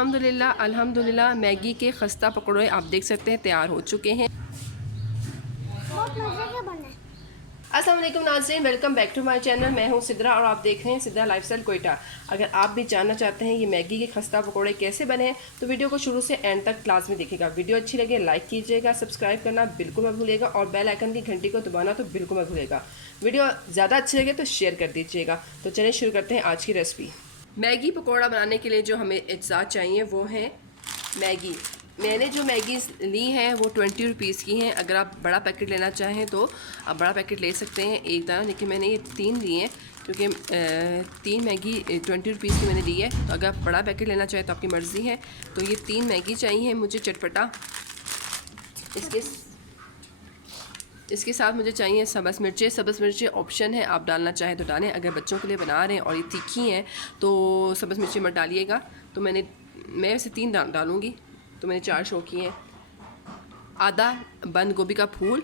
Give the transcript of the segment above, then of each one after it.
अल्हम्दुलिल्लाह अल्हम्दुलिल्लाह मैगी के खस्ता पकौड़े आप देख सकते हैं तैयार हो चुके हैं। बहुत मजे के बने। अस्सलाम वालेकुम नाज़रीन, welcome back to my channel. मैं हूं सिद्रा और आप देख रहे हैं सिद्रा लाइफस्टाइल कोयटा। अगर आप भी जानना चाहते हैं ये मैगी के खस्ता पकौड़े कैसे बने हैं तो वीडियो को शुरू से एंड तक क्लास में देखिएगा। वीडियो अच्छी लगे लाइक कीजिएगा, सब्सक्राइब करना बिल्कुल मत भूलिएगा और बेल आइकन की घंटी को दबाना तो बिल्कुल मत भूलिएगा। वीडियो ज़्यादा अच्छी लगे तो शेयर कर दीजिएगा। तो चलिए शुरू करते हैं आज की रेसिपी। मैगी पकौड़ा बनाने के लिए जो हमें अज्जा चाहिए वो है मैगी। मैंने जो मैगी ली है वो 20 रुपीज़ की हैं। अगर आप बड़ा पैकेट लेना चाहें तो आप बड़ा पैकेट ले सकते हैं एक दाना, लेकिन मैंने ये 3 लिए हैं क्योंकि 3 मैगी 20 रुपीज़ की मैंने ली है। तो अगर आप बड़ा पैकेट लेना चाहें तो आपकी मर्ज़ी है। तो ये 3 मैगी चाहिए मुझे चटपटा। इसके साथ मुझे चाहिए सब्ज़ मिर्चें। सब्ज़ मिर्चें ऑप्शन है, आप डालना चाहें तो डालें। अगर बच्चों के लिए बना रहे हैं और ये तीखी हैं तो सब्ज़ मिर्चें मत डालिएगा। तो मैं वैसे 3 डालूँगी, तो मैंने 4 शो किए हैं। आधा बंद गोभी का फूल,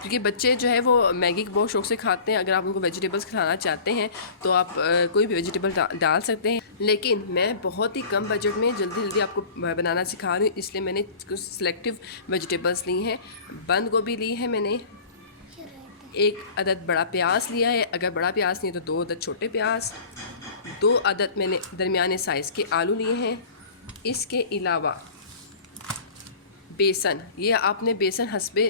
क्योंकि बच्चे जो है वो मैगी को बहुत शौक से खाते हैं। अगर आप उनको वेजिटेबल्स खाना चाहते हैं तो आप कोई भी वेजिटेबल डाल सकते हैं, लेकिन मैं बहुत ही कम बजट में जल्दी जल्दी आपको बनाना सिखा रही हूँ, इसलिए मैंने कुछ सिलेक्टिव वेजिटेबल्स ली हैं। बंद गोभी ली है मैंने, 1 अदद बड़ा प्याज लिया है। अगर बड़ा प्याज नहीं तो 2 अदद छोटे प्याज, 2 अदद मैंने दरमियाने साइज़ के आलू लिए हैं। इसके अलावा बेसन, ये आपने बेसन हस्बे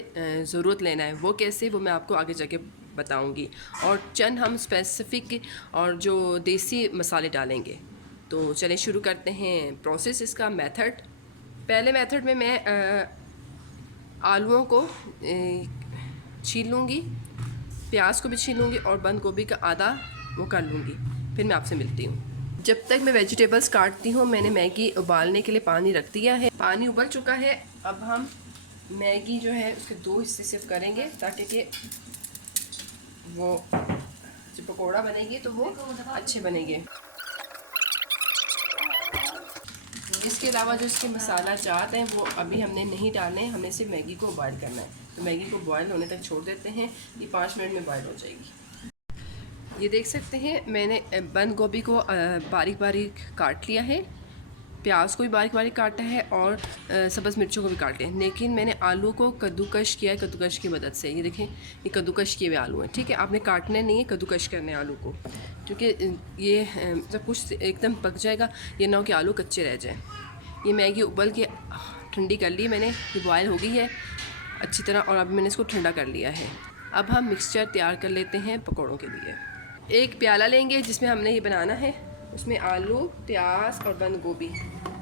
ज़रूरत लेना है। वो कैसे, वो मैं आपको आगे जाके बताऊंगी। और चंद हम स्पेसिफ़िक और जो देसी मसाले डालेंगे। तो चलें शुरू करते हैं प्रोसेस, इसका मेथड। पहले मेथड में मैं आलूओं को छील लूँगी, प्याज को भी छील लूँगी और बंद गोभी का आधा वो कर लूँगी। फिर मैं आपसे मिलती हूँ। जब तक मैं वेजिटेबल्स काटती हूँ मैंने मैगी उबालने के लिए पानी रख दिया है। पानी उबल चुका है। अब हम मैगी जो है उसके 2 हिस्से सिर्फ करेंगे ताकि कि वो जब पकौड़ा बनेगी तो वो अच्छे बनेंगे। इसके अलावा जो इसके मसाला जात हैं वो अभी हमने नहीं डालने, हमने सिर्फ मैगी को बॉयल करना है। तो मैगी को बॉयल होने तक छोड़ देते हैं, ये 5 मिनट में बॉयल हो जाएगी। ये देख सकते हैं मैंने बंद गोभी को बारीक बारीक काट लिया है, प्याज को भी बारीक बारीक काटा है और सब्ज़ मिर्चों को भी काटे हैं। लेकिन मैंने आलू को कद्दूकश किया है कद्दूकश की मदद से। ये देखें, ये कद्दूकश किए हुए आलू हैं। ठीक है, आपने काटने नहीं है, कद्दूकश करने आलू को, क्योंकि ये सब कुछ एकदम पक जाएगा, ये ना हो कि आलू कच्चे रह जाएँ। ये मैगी उबल के ठंडी कर ली मैंने, ये बॉयल हो गई है अच्छी तरह और अब मैंने इसको ठंडा कर लिया है। अब हम मिक्सचर तैयार कर लेते हैं पकौड़ों के लिए। एक प्याला लेंगे जिसमें हमने ये बनाना है, उसमें आलू, प्याज और बंद गोभी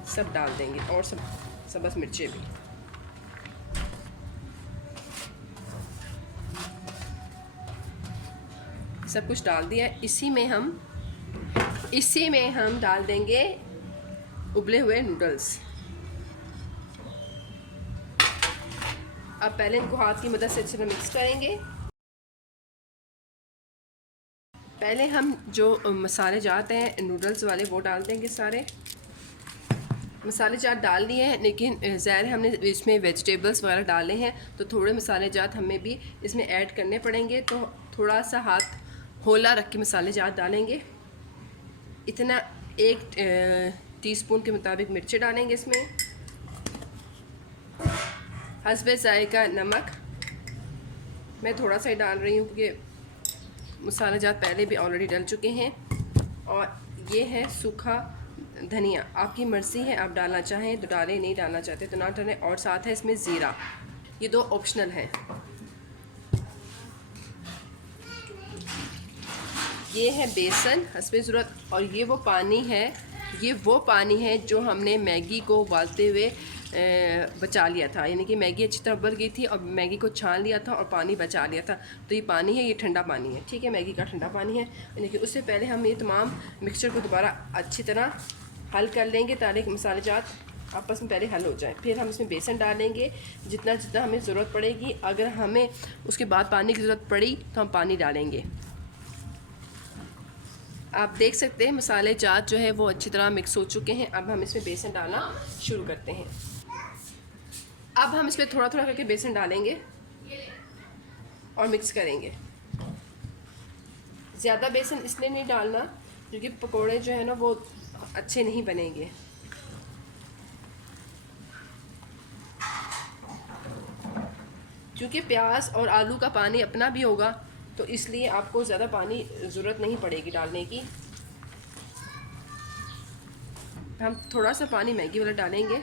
सब डाल देंगे और सब्ज़ मिर्चें भी। सब कुछ डाल दिया है। इसी में हम डाल देंगे उबले हुए नूडल्स। अब पहले इनको हाथ की मदद से अच्छे से मिक्स करेंगे। पहले हम जो मसाले जाते हैं नूडल्स वाले वो डाल देंगे। सारे मसाले जात डाल दिए हैं, लेकिन ज़ाहिर है हमने इसमें वेजिटेबल्स वगैरह डाले हैं तो थोड़े मसाले जात हमें भी इसमें ऐड करने पड़ेंगे। तो थोड़ा सा हाथ होला रख के मसाले जात डालेंगे। इतना 1 टीस्पून के मुताबिक मिर्चें डालेंगे इसमें, हस्बे ज़ायका नमक मैं थोड़ा सा ही डाल रही हूँ क्योंकि मसाला जात पहले भी ऑलरेडी डल चुके हैं। और ये है सूखा धनिया, आपकी मर्ज़ी है, आप डालना चाहें तो डालें, नहीं डालना चाहते तो ना डालें। और साथ है इसमें ज़ीरा, ये 2 ऑप्शनल हैं। ये है बेसन हस्बे ज़रूरत और ये वो पानी है जो हमने मैगी को उबालते हुए बचा लिया था। यानी कि मैगी अच्छी तरह उबल गई थी और मैगी को छान लिया था और पानी बचा लिया था। तो ये पानी है, ये ठंडा पानी है। ठीक है, मैगी का ठंडा पानी है। यानी कि उससे पहले हम ये तमाम मिक्सचर को दोबारा अच्छी तरह हल कर लेंगे ताकि मसाले जात आपस में पहले हल हो जाए। फिर हम इसमें बेसन डालेंगे जितना जितना हमें ज़रूरत पड़ेगी। अगर हमें उसके बाद पानी की ज़रूरत पड़ी तो हम पानी डालेंगे। आप देख सकते हैं मसाले जात जो है वो अच्छी तरह मिक्स हो चुके हैं। अब हम इसमें बेसन डालना शुरू करते हैं। अब हम इसमें थोड़ा थोड़ा करके बेसन डालेंगे और मिक्स करेंगे। ज़्यादा बेसन इसलिए नहीं डालना क्योंकि पकोड़े जो है ना वो अच्छे नहीं बनेंगे। क्योंकि प्याज और आलू का पानी अपना भी होगा, तो इसलिए आपको ज़्यादा पानी ज़रूरत नहीं पड़ेगी डालने की। हम थोड़ा सा पानी मैगी वाला डालेंगे।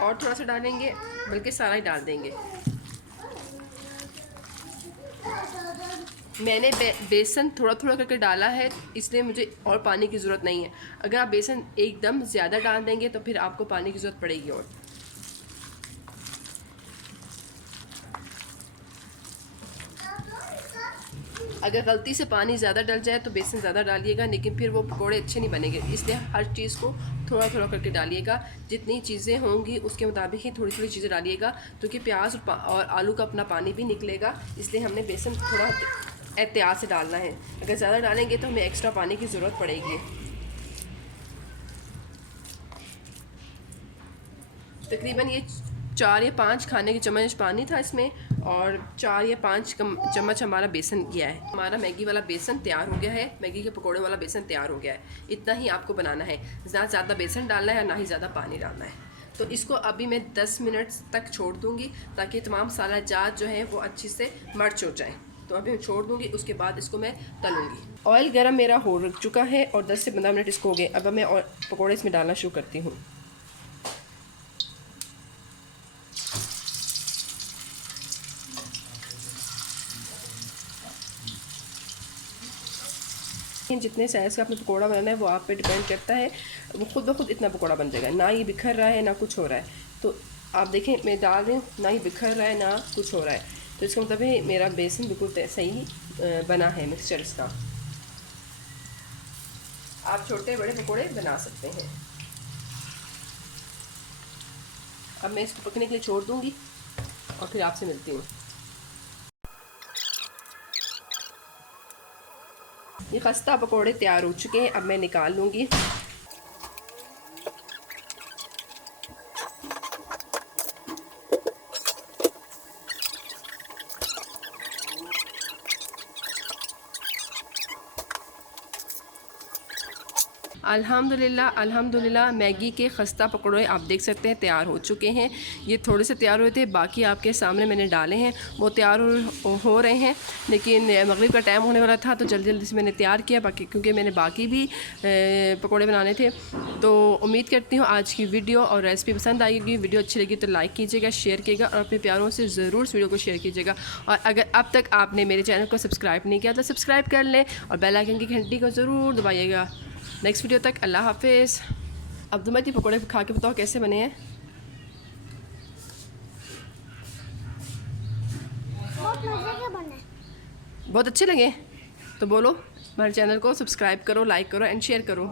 और थोड़ा सा डालेंगे, बल्कि सारा ही डाल देंगे। मैंने बेसन थोड़ा थोड़ा करके डाला है, इसलिए मुझे और पानी की ज़रूरत नहीं है। अगर आप बेसन एकदम ज़्यादा डाल देंगे तो फिर आपको पानी की ज़रूरत पड़ेगी। और अगर गलती से पानी ज़्यादा डल जाए तो बेसन ज़्यादा डालिएगा, लेकिन फिर वो पकोड़े अच्छे नहीं बनेंगे। इसलिए हर चीज़ को थोड़ा थोड़ा करके डालिएगा। जितनी चीज़ें होंगी उसके मुताबिक ही थोड़ी थोड़ी चीज़ें डालिएगा, क्योंकि प्याज और आलू का अपना पानी भी निकलेगा। इसलिए हमने बेसन थोड़ा एहतियात से डालना है। अगर ज़्यादा डालेंगे तो हमें एक्स्ट्रा पानी की ज़रूरत पड़ेगी। तकरीबन ये 4 या 5 खाने के चम्मच पानी था इसमें, और 4 या 5 चम्मच हमारा बेसन गया है। हमारा मैगी वाला बेसन तैयार हो गया है, मैगी के पकोड़े वाला बेसन तैयार हो गया है। इतना ही आपको बनाना है, ज़्यादा बेसन डालना है और ना ही ज़्यादा पानी डालना है। तो इसको अभी मैं 10 मिनट तक छोड़ दूँगी, ताकि तमाम मसाला जात जो है वो अच्छी से मर्च हो जाए। तो अभी मैं छोड़ दूँगी, उसके बाद इसको मैं तलूँगी। ऑयल गर्म मेरा हो चुका है और 10 से 15 मिनट इसको हो गए। अब मैं पकौड़े इसमें डालना शुरू करती हूँ। जितने साइज़ का आपने पकोड़ा बनाना है वो आप पे डिपेंड करता है। वो खुद ब खुद इतना पकोड़ा बन जाएगा, ना ये बिखर रहा है ना कुछ हो रहा है। तो आप देखें, मैं डाल रही हूँ, ना ही बिखर रहा है ना कुछ हो रहा है। तो इसका मतलब है मेरा बेसन बिल्कुल सही बना है मिक्सचर इसका। आप छोटे बड़े पकोड़े बना सकते हैं। अब मैं इसको पकने के लिए छोड़ दूँगी और फिर आपसे मिलती हूँ। ये खस्ता पकोड़े तैयार हो चुके हैं, अब मैं निकाल लूँगी। अल्हम्दुलिल्लाह मैगी के खस्ता पकौड़े आप देख सकते हैं तैयार हो चुके हैं। ये थोड़े से तैयार हुए थे, बाकी आपके सामने मैंने डाले हैं, वो तैयार हो रहे हैं। लेकिन मगरिब का टाइम होने वाला था तो जल्दी जल्दी से मैंने तैयार किया, बाकी क्योंकि मैंने बाकी भी पकौड़े बनाने थे। तो उम्मीद करती हूँ आज की वीडियो और रेसिपी पसंद आएगी। वीडियो अच्छी लगी तो लाइक कीजिएगा, शेयर कीजिएगा और अपने प्यारों से ज़रूर इस वीडियो को शेयर कीजिएगा। और अगर अब तक आपने मेरे चैनल को सब्सक्राइब नहीं किया तो सब्सक्राइब कर लें और बेल आइकन की घंटी को ज़रूर दबाइएगा। नेक्स्ट वीडियो तक अल्लाह हाफिज़। अब तो मैं पकौड़े खा के बताओ कैसे बने हैं। बहुत मजे के बने। बहुत अच्छे लगे तो बोलो, हमारे चैनल को सब्सक्राइब करो, लाइक करो एंड शेयर करो।